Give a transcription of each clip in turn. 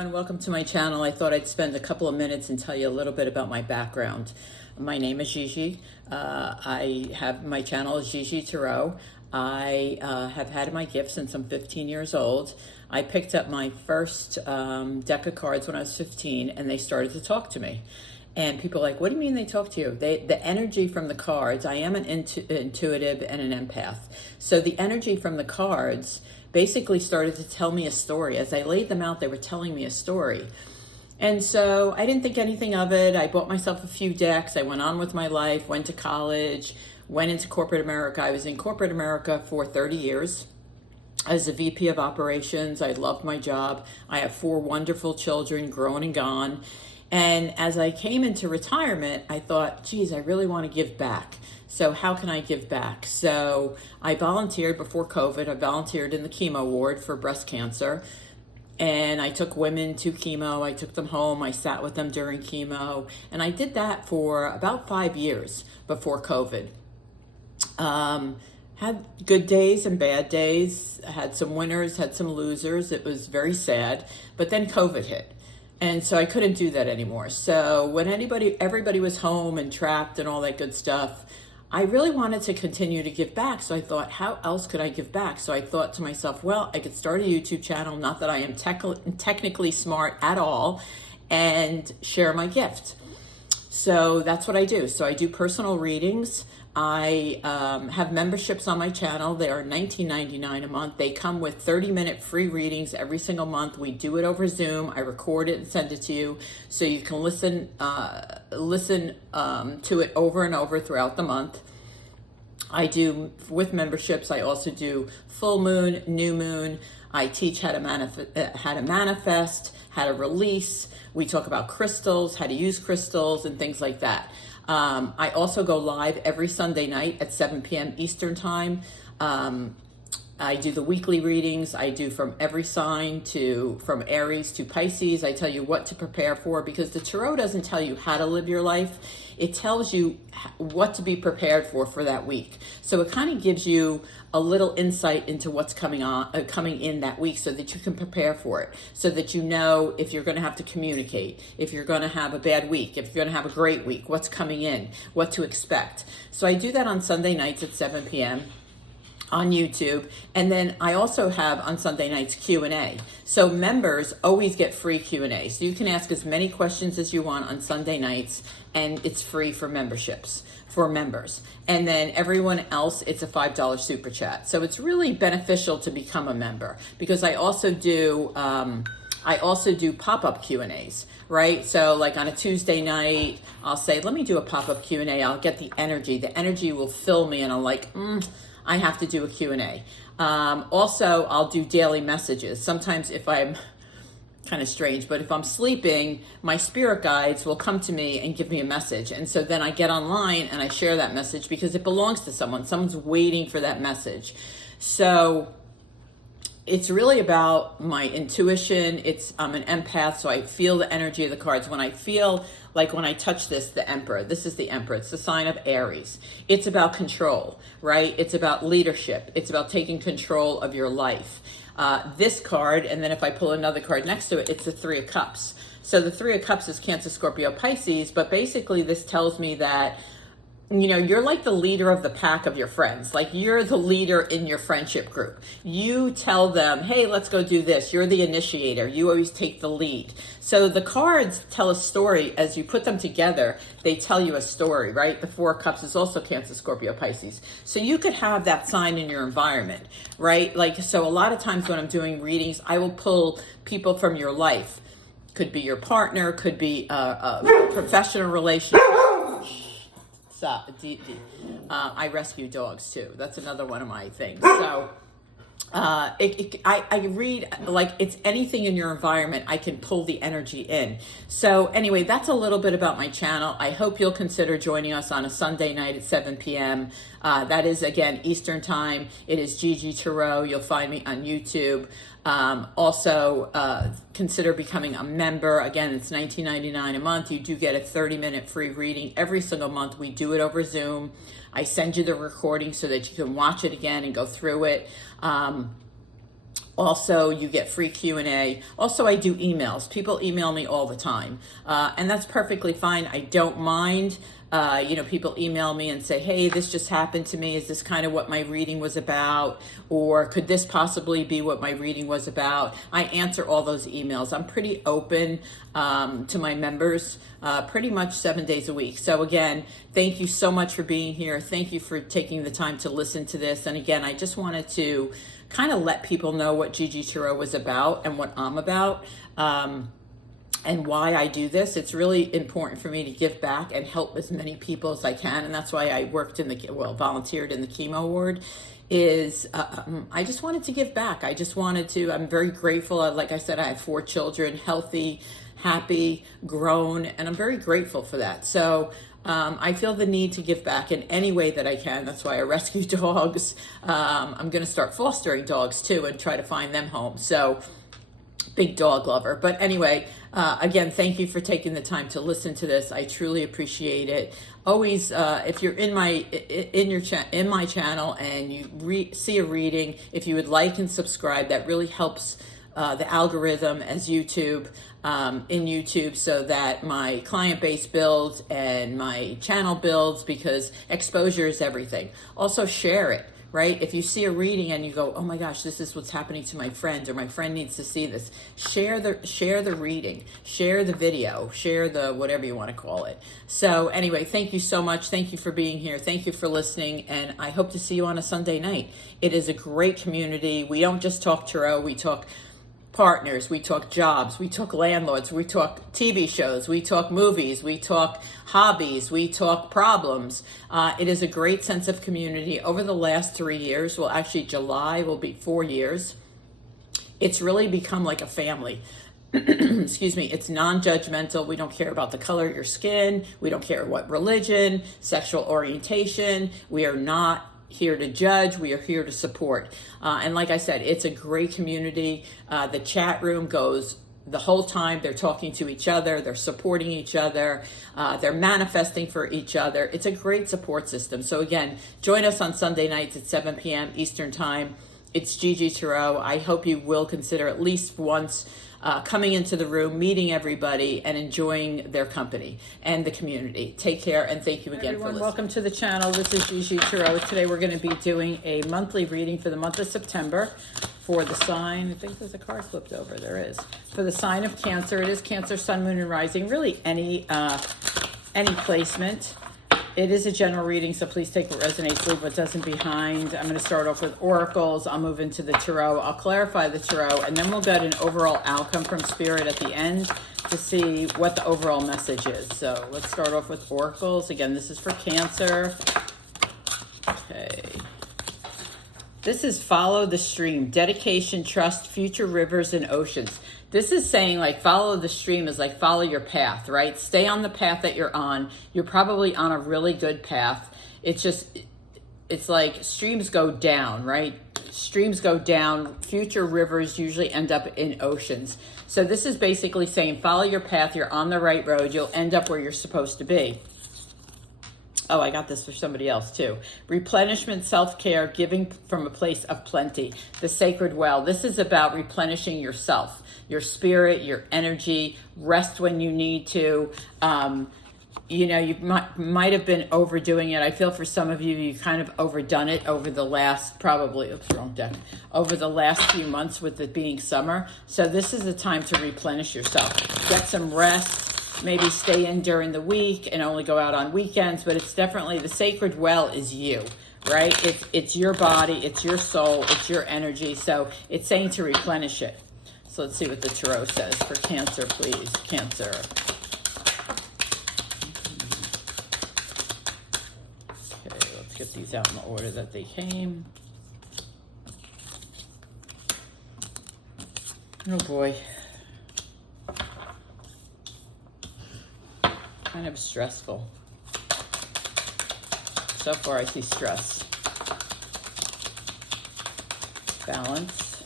everyone, welcome to my channel. I thought I'd spend a couple of minutes and tell you a little bit about my background. My name is GiGi. My channel is GiGi Tarot. I have had my gift since I'm 15 years old. I picked up my first deck of cards when I was 15 and they started to talk to me. And people are like, what do you mean they talk to you? The energy from the cards, I am an intuitive and an empath. So the energy from the cards basically started to tell me a story. As I laid them out, they were telling me a story. And so I didn't think anything of it. I bought myself a few decks. I went on with my life, went to college, went into corporate America. I was in corporate America for 30 years. As a VP of operations, I loved my job. I have 4 wonderful children, grown and gone. And as I came into retirement, I thought, geez, I really want to give back. So how can I give back? So I volunteered before COVID. I volunteered in the chemo ward for breast cancer. And I took women to chemo. I took them home. I sat with them during chemo. And I did that for about 5 years before COVID. Had good days and bad days. Had some winners, had some losers. It was very sad. But then COVID hit. And so I couldn't do that anymore. So when everybody was home and trapped and all that good stuff, I really wanted to continue to give back. So I thought, how else could I give back? So I thought to myself, well, I could start a YouTube channel, not that I am technically smart at all, and share my gift. So that's what I do. So I do personal readings. I have memberships on my channel. They are $19.99 a month. They come with 30-minute free readings every single month. We do it over Zoom. I record it and send it to you so you can listen to it over and over throughout the month. I do, with memberships, I also do full moon, new moon. I teach how to manifest, how to release. We talk about crystals, how to use crystals, and things like that. I also go live every Sunday night at 7 p.m. Eastern Time. I do the weekly readings. I do from every sign from Aries to Pisces. I tell you what to prepare for, because the Tarot doesn't tell you how to live your life. It tells you what to be prepared for that week. So it kind of gives you a little insight into what's coming in that week, so that you can prepare for it, so that you know if you're going to have to communicate, if you're going to have a bad week, if you're going to have a great week, what's coming in, what to expect. So I do that on Sunday nights at 7 p.m. on YouTube. And then I also have on Sunday nights Q&A. So members always get free Q&A. So you can ask as many questions as you want on Sunday nights, and it's free for memberships, for members. And then everyone else, it's a $5 super chat. So it's really beneficial to become a member, because I also do pop-up Q&As, right? So like on a Tuesday night, I'll say, let me do a pop-up Q&A. I'll get the energy. The energy will fill me, and I'm like, I have to do a Q&A. Also, I'll do daily messages. Sometimes if I'm kind of strange, but if I'm sleeping, my spirit guides will come to me and give me a message. And so then I get online and I share that message, because it belongs to someone. Someone's waiting for that message. So it's really about my intuition. I'm an empath, so I feel the energy of the cards. When I feel like, when I touch the Emperor, this is the Emperor. It's the sign of Aries. It's about control, right? It's about leadership. It's about taking control of your life. This card, and then if I pull another card next to it, it's the 3 of Cups. So the 3 of Cups is Cancer, Scorpio, Pisces, but basically this tells me that, you know, you're like the leader of the pack of your friends. Like, you're the leader in your friendship group. You tell them, hey, let's go do this. You're the initiator. You always take the lead. So the cards tell a story. As you put them together, they tell you a story, right? The 4 of Cups is also Cancer, Scorpio, Pisces. So you could have that sign in your environment, right? Like, so a lot of times when I'm doing readings, I will pull people from your life. Could be your partner, could be a professional relationship. I rescue dogs too. That's another one of my things. So I read, like, it's anything in your environment, I can pull the energy in. So anyway, that's a little bit about my channel. I hope you'll consider joining us on a Sunday night at 7 p.m. That is, again, Eastern Time. It is GiGi Tarot. You'll find me on YouTube. Also, consider becoming a member. Again, it's $19.99 a month. You do get a 30-minute free reading every single month. We do it over Zoom. I send you the recording so that you can watch it again and go through it. Also, you get free Q&A. Also, I do emails. People email me all the time, and that's perfectly fine. I don't mind. People email me and say, hey, this just happened to me. Is this kind of what my reading was about? Or could this possibly be what my reading was about? I answer all those emails. I'm pretty open to my members pretty much 7 days a week. So again, thank you so much for being here. Thank you for taking the time to listen to this. And again, I just wanted to kind of let people know what GiGi Tarot was about and what I'm about. And why I do this. It's really important for me to give back and help as many people as I can. And that's why I volunteered in the chemo ward. I just wanted to give back. I'm very grateful. Like I said, I have 4 children, healthy, happy, grown, and I'm very grateful for that. So I feel the need to give back in any way that I can. That's why I rescue dogs. I'm going to start fostering dogs too and try to find them homes. So big dog lover. But anyway, again, thank you for taking the time to listen to this. I truly appreciate it. Always, if you're in my channel and you see a reading, if you would like and subscribe, that really helps the algorithm as YouTube in YouTube, so that my client base builds and my channel builds, because exposure is everything. Also, share it. Right? If you see a reading and you go, oh my gosh, this is what's happening to my friend, or my friend needs to see this, share the reading, share the video, share the whatever you want to call it. So anyway, thank you so much. Thank you for being here. Thank you for listening. And I hope to see you on a Sunday night. It is a great community. We don't just talk tarot, we talk partners, we talk jobs, we talk landlords, we talk TV shows, we talk movies, we talk hobbies, we talk problems. It is a great sense of community. Over the last 3 years, well, actually July will be 4 years, it's really become like a family. Excuse me. It's non-judgmental. We don't care about the color of your skin. We don't care what religion, sexual orientation. We are not here to judge. We are here to support. And like I said, it's a great community. The chat room goes the whole time. They're talking to each other. They're supporting each other. They're manifesting for each other. It's a great support system. So again, join us on Sunday nights at 7 p.m. Eastern Time. It's GiGi Tarot. I hope you will consider at least once coming into the room, meeting everybody, and enjoying their company and the community. Take care, and thank you again for listening. Welcome to the channel. This is GiGi Tarot. Today we're going to be doing a monthly reading for the month of September for the sign. I think there's a card flipped over. There is. For the sign of Cancer. It is Cancer, Sun, Moon, and Rising. Really any placement. It is a general reading, so please take what resonates, leave what doesn't behind. I'm going to start off with oracles. I'll move into the tarot. I'll clarify the tarot, and then we'll get an overall outcome from Spirit at the end to see what the overall message is. So let's start off with oracles. Again, this is for Cancer. Okay. This is follow the stream. Dedication, trust, future rivers and oceans. This is saying, like, follow the stream is like follow your path, right? Stay on the path that you're on. You're probably on a really good path. It's like streams go down, right? Streams go down. Future rivers usually end up in oceans. So this is basically saying follow your path. You're on the right road. You'll end up where you're supposed to be. Oh, I got this for somebody else too. Replenishment, self-care, giving from a place of plenty. The sacred well. This is about replenishing yourself, your spirit, your energy. Rest when you need to. You might have been overdoing it. I feel for some of you, you've kind of overdone it over the last over the last few months with it being summer. So this is the time to replenish yourself. Get some rest. Maybe stay in during the week and only go out on weekends, but it's definitely, the sacred well is you, right? It's your body, it's your soul, it's your energy. So it's saying to replenish it. So let's see what the tarot says for Cancer, please. Cancer. Okay, let's get these out in the order that they came. Oh boy. Kind of stressful. So far I see stress. Balance.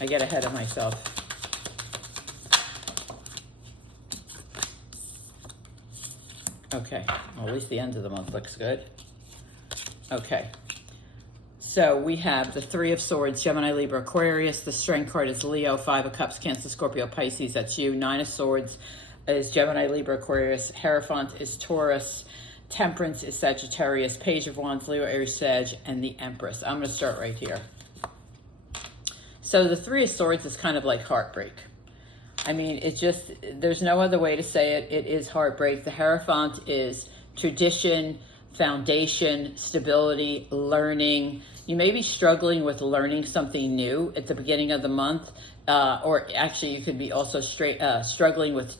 I get ahead of myself. Okay, well, at least the end of the month looks good. Okay, So we have the Three of Swords, Gemini, Libra, Aquarius. The Strength card is Leo. Five of Cups, Cancer, Scorpio, Pisces. That's you. Nine of Swords is Gemini, Libra, Aquarius. Hierophant is Taurus. Temperance is Sagittarius. Page of Wands, Leo, Aries, Sag, and the Empress. I'm going to start right here. So the Three of Swords is kind of like heartbreak. I mean, it's just, there's no other way to say it. It is heartbreak. The Hierophant is tradition, foundation, stability, learning. You may be struggling with learning something new at the beginning of the month, or actually you could be also struggling with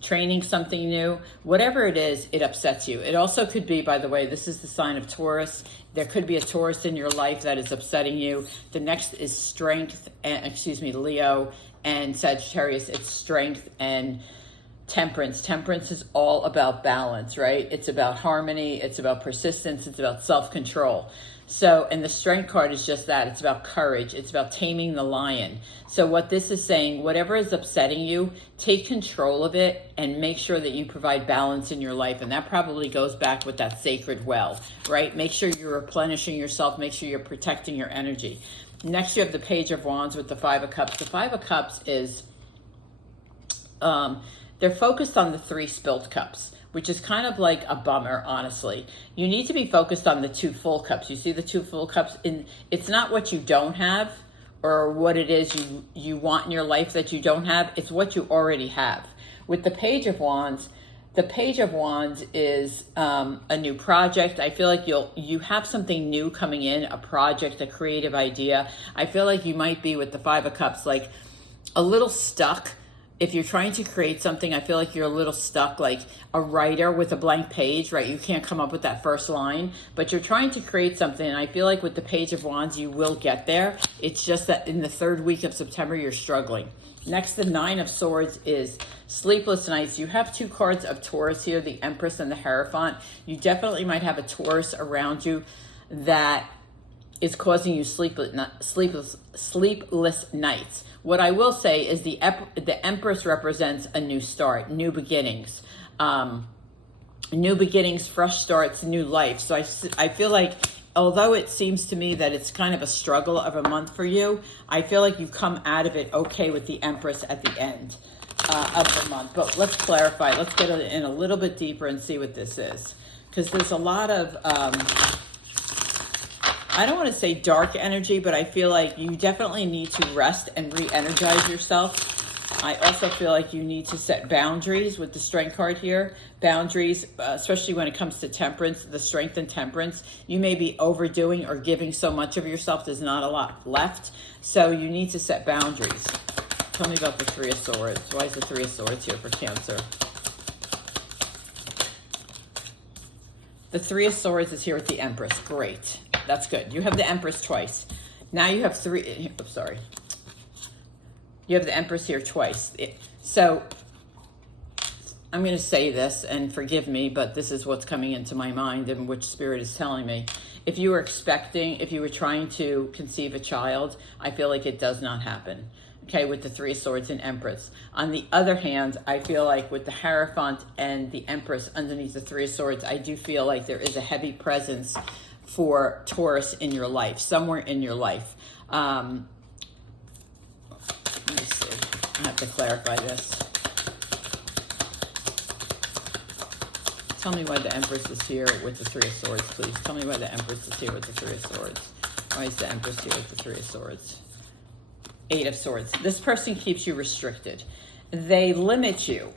training something new. Whatever it is, it upsets you. It also could be, by the way, this is the sign of Taurus. There could be a Taurus in your life that is upsetting you. The next is Strength, Leo and Sagittarius. It's Strength and Temperance. Temperance is all about balance, right? It's about harmony. It's about persistence. It's about self-control. So, and the Strength card is just that. It's about courage. It's about taming the lion. So what this is saying, whatever is upsetting you, take control of it and make sure that you provide balance in your life. And that probably goes back with that sacred well, right? Make sure you're replenishing yourself. Make sure you're protecting your energy. Next, you have the Page of Wands with the Five of Cups. The Five of Cups is, they're focused on the three spilt cups, which is kind of like a bummer, honestly. You need to be focused on the two full cups. You see the two full cups? It's not what you don't have or what it is you want in your life that you don't have. It's what you already have. With the Page of Wands, the Page of Wands is a new project. I feel like you have something new coming in, a project, a creative idea. I feel like you might be with the Five of Cups, like a little stuck. If you're trying to create something, I feel like you're a little stuck, like a writer with a blank page, right? You can't come up with that first line, but you're trying to create something. And I feel like with the Page of Wands, you will get there. It's just that in the third week of September, you're struggling. Next, the Nine of Swords is sleepless nights. You have two cards of Taurus here, the Empress and the Hierophant. You definitely might have a Taurus around you that is causing you sleepless nights. What I will say is the Empress represents a new start, new beginnings, fresh starts, new life. So I feel like, although it seems to me that it's kind of a struggle of a month for you, I feel like you've come out of it okay with the Empress at the end of the month. But let's clarify. Let's get in a little bit deeper and see what this is. Because there's a lot of... I don't want to say dark energy, but I feel like you definitely need to rest and re-energize yourself. I also feel like you need to set boundaries with the Strength card here. Boundaries, especially when it comes to temperance, the Strength and temperance. You may be overdoing or giving so much of yourself. There's not a lot left. So you need to set boundaries. Tell me about the Three of Swords. Why is the Three of Swords here for Cancer? The Three of Swords is here with the Empress. Great. That's good. You have the Empress twice. Now you have three. Oops, sorry. You have the Empress here twice. So I'm going to say this, and forgive me, but this is what's coming into my mind and which Spirit is telling me. If you were trying to conceive a child, I feel like it does not happen. Okay, with the Three of Swords and Empress. On the other hand, I feel like with the Hierophant and the Empress underneath the Three of Swords, I do feel like there is a heavy presence for Taurus in your life, somewhere in your life. Let me see. I have to clarify this. Tell me why the Empress is here with the Three of Swords, please. Tell me why the Empress is here with the Three of Swords. Why is the Empress here with the Three of Swords? Eight of Swords. This person keeps you restricted. They limit you.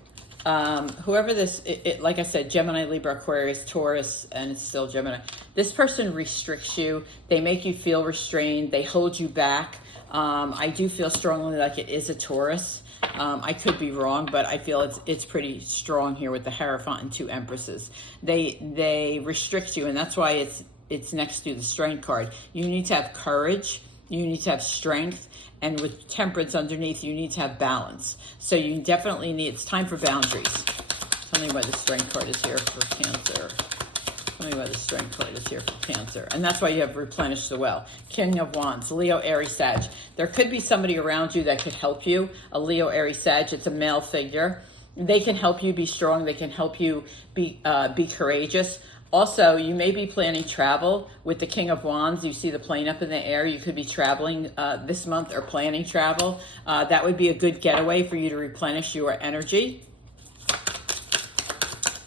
Whoever this, like I said, Gemini, Libra, Aquarius, Taurus, and it's still Gemini. This person restricts you. They make you feel restrained. They hold you back. I do feel strongly like it is a Taurus. I could be wrong, but I feel it's pretty strong here with the Hierophant and two Empresses. They restrict you, and that's why it's next to the Strength card. You need to have courage. You need to have strength. And with Temperance underneath, you need to have balance. So you definitely need, it's time for boundaries. Tell me why the Strength card is here for Cancer. Tell me why the Strength card is here for Cancer. And that's why you have Replenish the Well. King of Wands, Leo, Aries, Sag. There could be somebody around you that could help you. A Leo, Aries, Sag, it's a male figure. They can help you be strong. They can help you be courageous. Also, you may be planning travel with the King of Wands. You see the plane up in the air. You could be traveling this month or planning travel. That would be a good getaway for you to replenish your energy.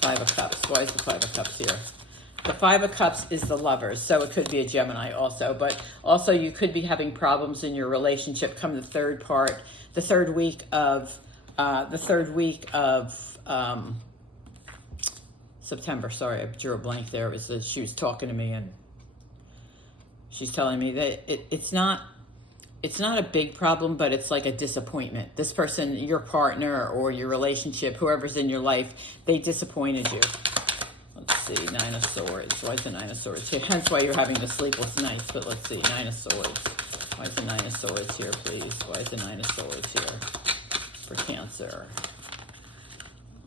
Five of Cups. Why is the Five of Cups here? The Five of Cups is the Lovers, so it could be a Gemini also. But also, you could be having problems in your relationship come the third week of September. Sorry, I drew a blank there. She was talking to me and she's telling me that it's not a big problem, but it's like a disappointment. This person, your partner or your relationship, whoever's in your life, they disappointed you. Let's see, Nine of Swords. Why is the Nine of Swords here? Hence why you're having the sleepless nights, but let's see, Nine of Swords. Why is the Nine of Swords here, please? Why is the Nine of Swords here for Cancer?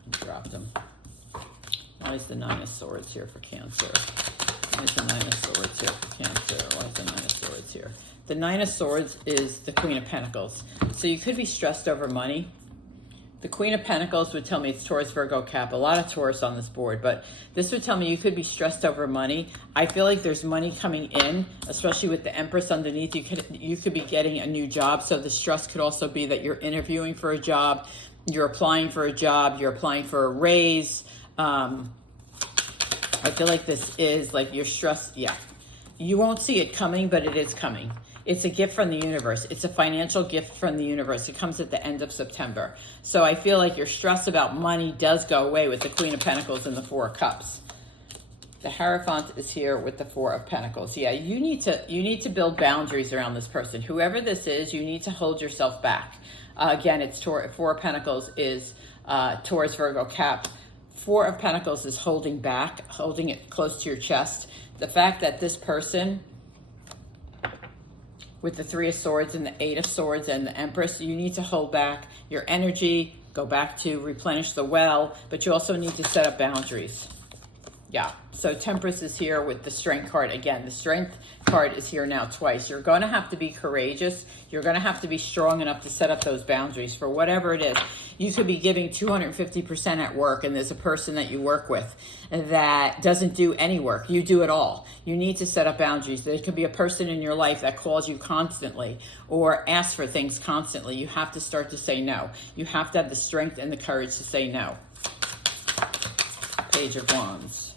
I dropped them. Why is the Nine of Swords here for Cancer? Why is the Nine of Swords here for Cancer? Why is the Nine of Swords here? The Nine of Swords is the Queen of Pentacles. So you could be stressed over money. The Queen of Pentacles would tell me it's Taurus, Virgo, Cap. A lot of Taurus on this board, but this would tell me you could be stressed over money. I feel like there's money coming in, especially with the Empress underneath. You could be getting a new job. So the stress could also be that you're interviewing for a job, you're applying for a job, you're applying for a raise. I feel like this is like you're stressed. Yeah, you won't see it coming, but it is coming. It's a gift from the universe. It's a financial gift from the universe. It comes at the end of September. So I feel like your stress about money does go away with the Queen of Pentacles and the Four of Cups. The Hierophant is here with the Four of Pentacles. Yeah, you need to build boundaries around this person. Whoever this is, you need to hold yourself back. Again, it's Four of Pentacles is Taurus, Virgo, Cap. Four of Pentacles is holding back, holding it close to your chest. The fact that this person with the Three of Swords and the Eight of Swords and the Empress, you need to hold back your energy, go back to replenish the well, but you also need to set up boundaries. Yeah, so Temperance is here with the Strength card. Again, the Strength card is here now twice. You're going to have to be courageous. You're going to have to be strong enough to set up those boundaries for whatever it is. You could be giving 250% at work, and there's a person that you work with that doesn't do any work. You do it all. You need to set up boundaries. There could be a person in your life that calls you constantly or asks for things constantly. You have to start to say no. You have to have the strength and the courage to say no. Page of Wands.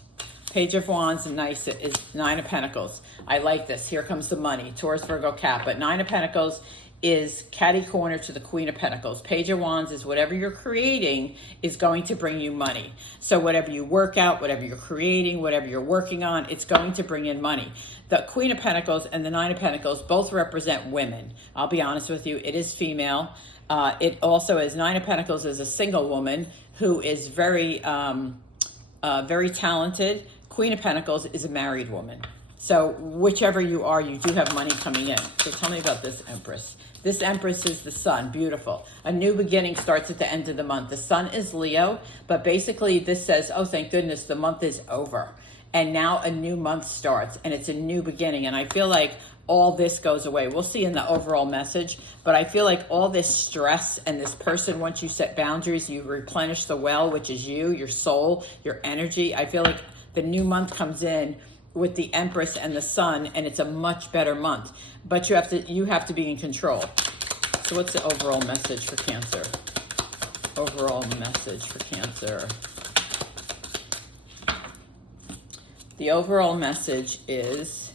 Page of Wands, nice, is Nine of Pentacles. I like this. Here comes the money. Taurus, Virgo, Cap. But Nine of Pentacles is catty corner to the Queen of Pentacles. Page of Wands is whatever you're creating is going to bring you money. So whatever you work out, whatever you're creating, whatever you're working on, it's going to bring in money. The Queen of Pentacles and the Nine of Pentacles both represent women. I'll be honest with you, it is female. It also is Nine of Pentacles is a single woman who is very talented. Queen of Pentacles is a married woman. So whichever you are, you do have money coming in. So tell me about this Empress. This Empress is the Sun. Beautiful. A new beginning starts at the end of the month. The Sun is Leo, but basically this says, oh, thank goodness, the month is over. And now a new month starts, and it's a new beginning. And I feel like all this goes away. We'll see in the overall message, but I feel like all this stress and this person, once you set boundaries, you replenish the well, which is you, your soul, your energy. I feel like the new month comes in with the Empress and the Sun, and it's a much better month. But you have to be in control. So what's the overall message for Cancer? Overall message for Cancer. The overall message is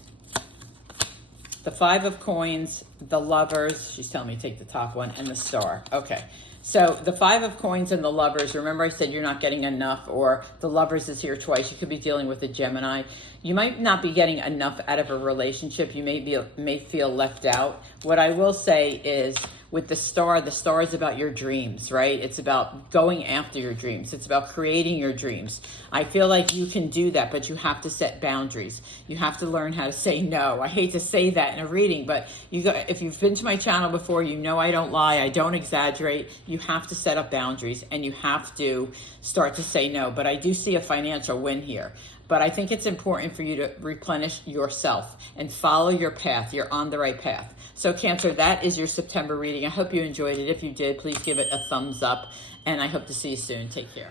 the Five of Coins, the Lovers. She's telling me to take the top one, and the Star. Okay. So the Five of Coins and the Lovers, remember I said you're not getting enough, or the Lovers is here twice. You could be dealing with a Gemini. You might not be getting enough out of a relationship. You may feel left out. What I will say is with the Star is about your dreams, right? It's about going after your dreams. It's about creating your dreams. I feel like you can do that, but you have to set boundaries. You have to learn how to say no. I hate to say that in a reading, but if you've been to my channel before, you know I don't lie. I don't exaggerate. You have to set up boundaries, and you have to start to say no. But I do see a financial win here. But I think it's important for you to replenish yourself and follow your path. You're on the right path. So Cancer, that is your September reading. I hope you enjoyed it. If you did, please give it a thumbs up, and I hope to see you soon. Take care.